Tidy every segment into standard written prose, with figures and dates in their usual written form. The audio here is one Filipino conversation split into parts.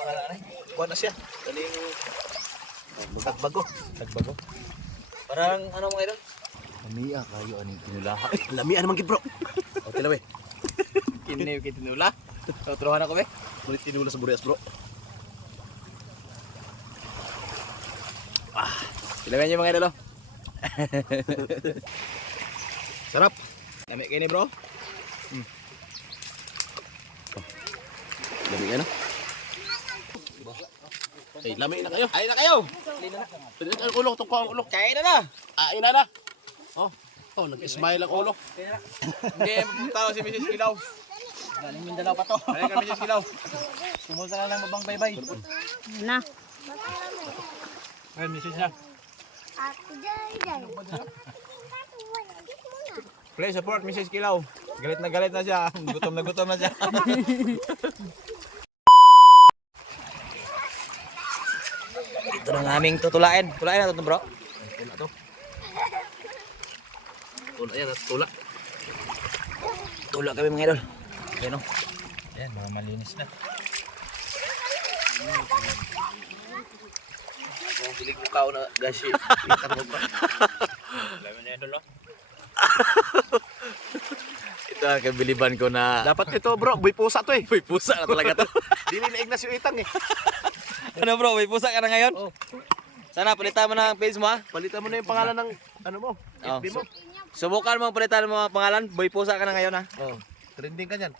pangalan ay. Kuha na siya. Daling tagbago. Tagbago. Parang ano mga idol? Lamia kayo ani tinulaha. Lamia naman gid bro. O tila we. Kini kay tinula. Tuturuan ako be. Mulit tinula sa Burias bro. Ilawan niyo mga idol. Sarap. Lami kini bro. Lami na. Eh, lami na kayo. Ay na kayo. Pwede ang ulo, tungko ang ulo. Kain na na. Ay na na. Oh, nag-smile ang ulo. Hindi pupunta si Mrs. Kilaw. Galing Mindanao pa to. Galing kami Mrs. Kilaw. Sumunod na lang mabang baybay. Na. Ay, Mrs. na. Please support Mrs. Kilaw. Galit na siya. Gutom na siya. Ito na ang aming tutulain. Tulain na ito bro. Tula to. Tula yan, tula. Tula kami mga idol. Ayan o. Ayan, mga malinis na. Ang pilig mukha na gashi. Ikan mo pa. Laman niya idol. Ito ang kabiliban ko na. Dapat ito bro, buy pusa to eh. Uy, pusa na talaga to. Dili na ignas yung itang eh. Ano bro, may pusa ka na ngayon? Oh. Sana palitan mo na ang page mo ha. Palitan mo na yung pangalan ng ano mo, Oh, FB mo. Subukan mo palitan mo ang pangalan. Boy pusa ka na ngayon ha. Oh, trending ka niyan.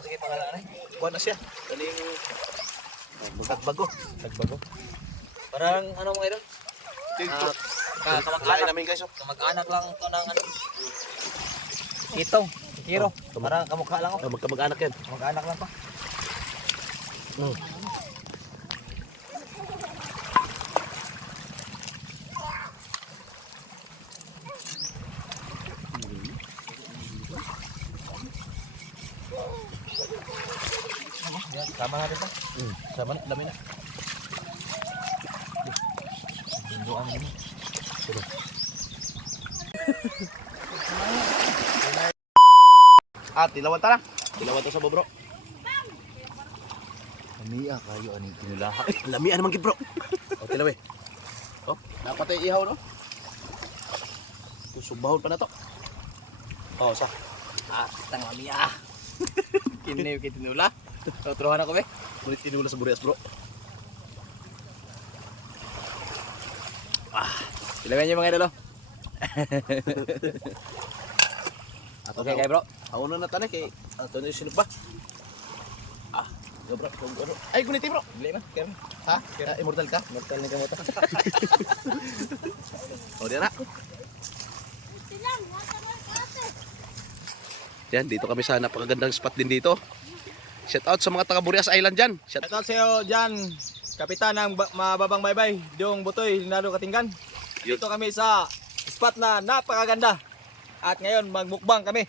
Sige pangalan ay. Kuha na siya. Daling tagbago. Tagbago. Parang ano mga idol? Kain Kamag-anak. namin guys. Oh. Kamag-anak lang to ng ano. Itong. Hiro. Parang kamukha lang oh. Magkamag-anak yan. Kamag-anak lang pa. Sama natin pa. Sama na, dami na. Tilawan ta na. Tilawan to sa bro. Lamia kayo ani tinulaha. Lamia naman gid bro. O tila we. Oh, napatay ihaw no. Subahon pa na to. Oh, sa. Tang lamia. Kini kay tinula. Tuturuan ako be. Mulit tinula sa Burias bro. Ilawan niyo mga idol. Okay kay bro. Ako na natanay kay ato na sino pa. Go bro, go bro. Ay guniti bro. Dili man, kaya. Ha? Immortal ka? Mortal ni kamote. O diyan na. Yan, dito kami sa napakagandang spot din dito. Shout out sa mga taga Burias Island dyan. Shout Shout out sa iyo diyan. Kapitan ng Mababang Baybay, Diong Butoy, Leonardo Katinggan. Dito kami sa spot na napakaganda. At ngayon magmukbang kami.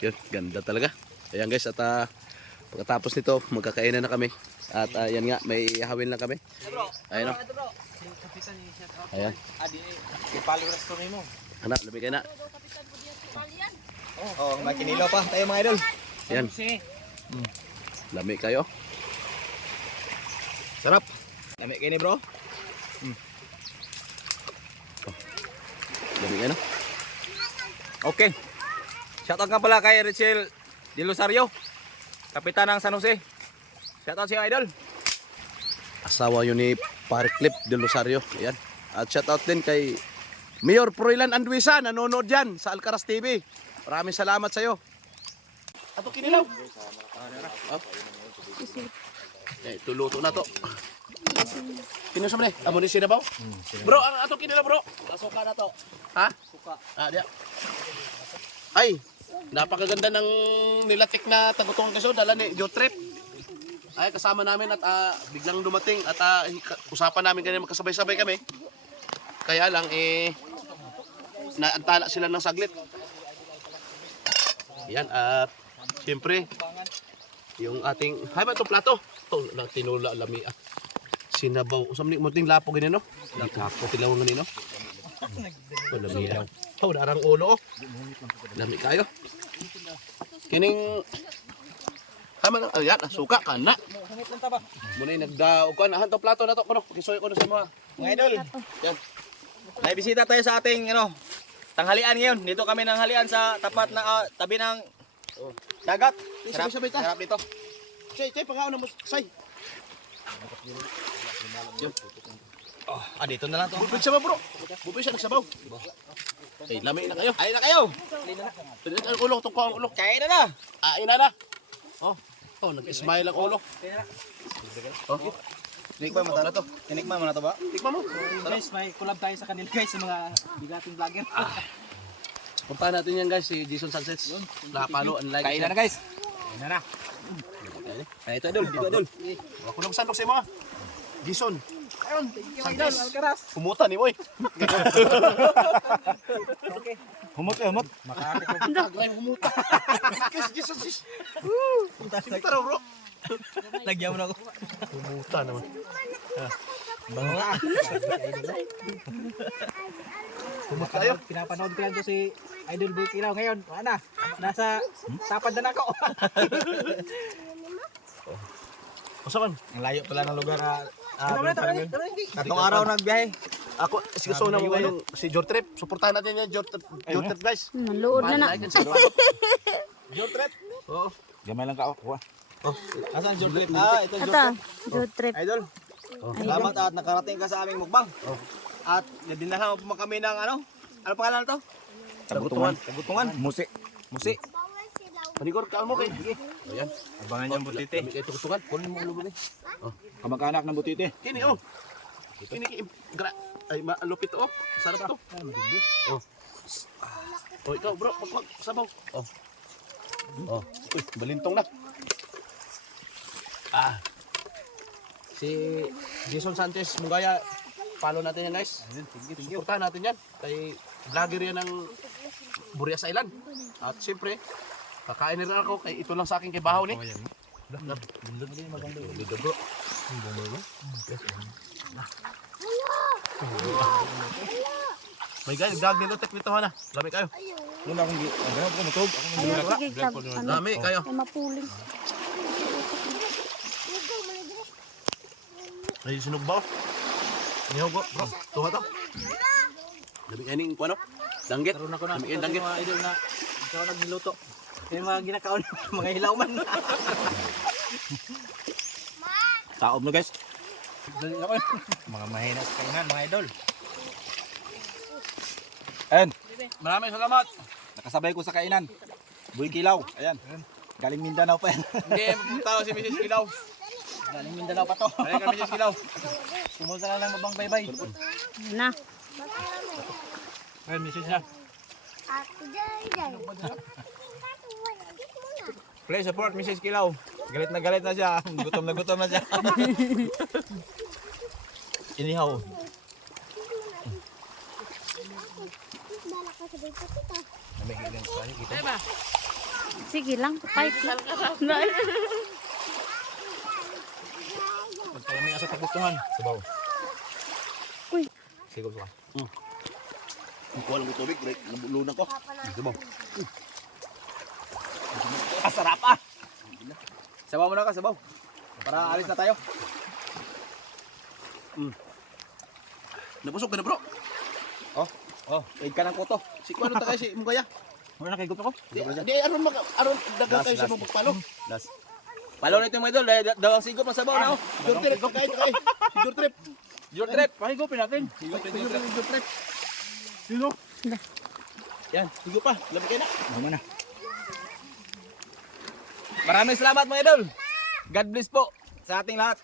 Yun, ganda talaga. Ayan guys, at pagkatapos nito, magkakainan na kami. At yan nga, may hawin lang kami. Ayan o. Ayan. Ipaliwas to mo. Anak, lumig kayo na. Oh, makinilo pa tayo mga idol. Yan. Lami kayo. Sarap. Lami kayo ni bro. Lami kayo na. Okay. Shoutout nga pala kay Richel Di Losario, kapitan ng San Jose. Shoutout sa iyo idol. Asawa yun ni Pariclip de Losario. Ayan. At shout out din kay Mayor Froilan Anduisa, nanonood dyan sa Alcaraz TV. Maraming salamat sa iyo. Ato kinilaw. Oh. Tuluto na to. Kinusa mo ni? Amo ni sinabaw? Bro, ato kinilaw bro. Suka na to. Ha? Suka. Diya. Ay, napakaganda ng nilatik na tagutong kaso. Dala ni Jotrip. Ay, kasama namin at biglang dumating at usapan namin kanina magkasabay-sabay kami. Kaya lang, naantala sila ng saglit. Yan, at siyempre, yung ating, hay ba itong plato? Ito, tinula, lami, sinabaw. Usam ni mo ting lapo ganyan, no? Lapo, tilawang ganyan, no? Lami, darang ulo, oh. Lami kayo. Kining tama na, ayan, suka ka na. Hangit lang ta ba? Muna yung nagdaog ko. Ahan to plato na to. Kuno, kisuyo ko na sa mga. Mga idol, Yan. may bisita tayo sa ating tanghalian ngayon. Dito kami nanghalian sa tapat na tabi ng dagat. Sabay-sabay ta. Sarap dito. Chay, pagkaon na mo. Say. Yan. Dito na lang to. Bubig sabaw bro. Bubig siya nagsabaw. Eh, lami na kayo. Ayun na kayo. Ang ulo, itong ang ulo. Kain na na. Ain na na. Oh, nag-smile ang ulo. Oh, Tinikman mo na to. Tinikman mo na to ba? tikman mo. Guys, may collab tayo sa kanila guys, sa mga bigating vlogger. Puntahan natin yan guys, si Jason Sanchez. Nakapalo, unlike. Kain na na guys. Kain na na. Ay, ito idol, dito idol. Ako lang sandok sa mga. Jason. Ayun, thank you idol. Alcaraz. Pumuta ni Moy. Humot. Agay pumuta. Kasi Jason sis. Pumuta raw bro. Lagyan mo na ako. Pumuta naman. Bango nga. Pumuta kayo. Pinapanood ko lang to si Idol Boy Kilaw ngayon. Ano? Nasa tapad na ako. Usapan. Ang layo pala ng lugar na Tara na. tatlong araw nagbiyahe. Ako, siguro na mo ngayon si Jor Trip. Suportahan natin yan, Jor Trip guys. Malood na na. Jor trip. Oo. Gamay lang ka ako. Nasaan Jor trip? Ito Jor Ata, trip. road trip. Idol. Salamat at nakarating ka sa aming mukbang. At dinala mo pa kami ng ano pangalan to? Tagutungan. Musi. Panigor, kaan mo kay. Ayan. Abangan niyang butite. Kami kay tukutukan. Kunin mo ulo mo ni. Kamag-anak ng butite. Kini oh. Kini ay malupit oh. Sarap to. Oh. Oh, ikaw bro, pag sabaw. Oh. Oh. Uy, balintong na. Si Jason Sanchez Mungaya, follow natin yan guys. Suportahan natin yan. Kay vlogger yan ng Burias Island. At siyempre, kakain na rin ako. Kay ito lang sa akin kay Bahaw ni. Maganda bro. May guys, nagdag nilo tek nito na. Lami kayo. Muna akong ganap ko matog. Ayun, sige, Lami kayo. ay mapuling. Ay sinugbaw. Nihogo bro. Tuwa to. Lami kaning kuno. Danggit. Karoon ako na. Lami kaning danggit. Mga idol na ikaw nagniluto. Yung mga ginakaon, mga hilaw man. Taob na guys. Dali ako. Mga mahina sa kainan mga idol. Ayan. Maraming salamat. Nakasabay ko sa kainan. Boy Kilaw. Ayan. Galing Mindanao pa yan. Hindi, pupunta si Mrs. Kilaw. Galing Mindanao pa to. Kaya kami Mrs. Kilaw. Pumunta na lang mabang baybay. Na. Ayun, message na. Please support Mrs. Kilaw. Galit na siya. Gutom na siya. Inihaw. Sige lang, pipe lang. Pagkalami sa tagutungan. Sabaw. Uy. Siguro suka. Hindi ko alam ko tubig. Nabulunan ko. Sabaw. Sarap ah. Sabaw mo na ka, sabaw. Para alis na tayo. Nabusog ka na bro. Ig ka ng kuto. Si Kuano ta kay si Mungaya. Wala na kay gusto ko. Di aron dagat tayo sa Last. magpalo. Das. Palo na ito mga idol. Daw ang sigop ng sabaw na. Jor Trip, kain kay. Si Jor Trip. Your trip. Pakigupin natin. Jor Trip. Sino? Yan, higo pa. Labi kayo na. Tama na. Maraming salamat mga idol. God bless po sa ating lahat.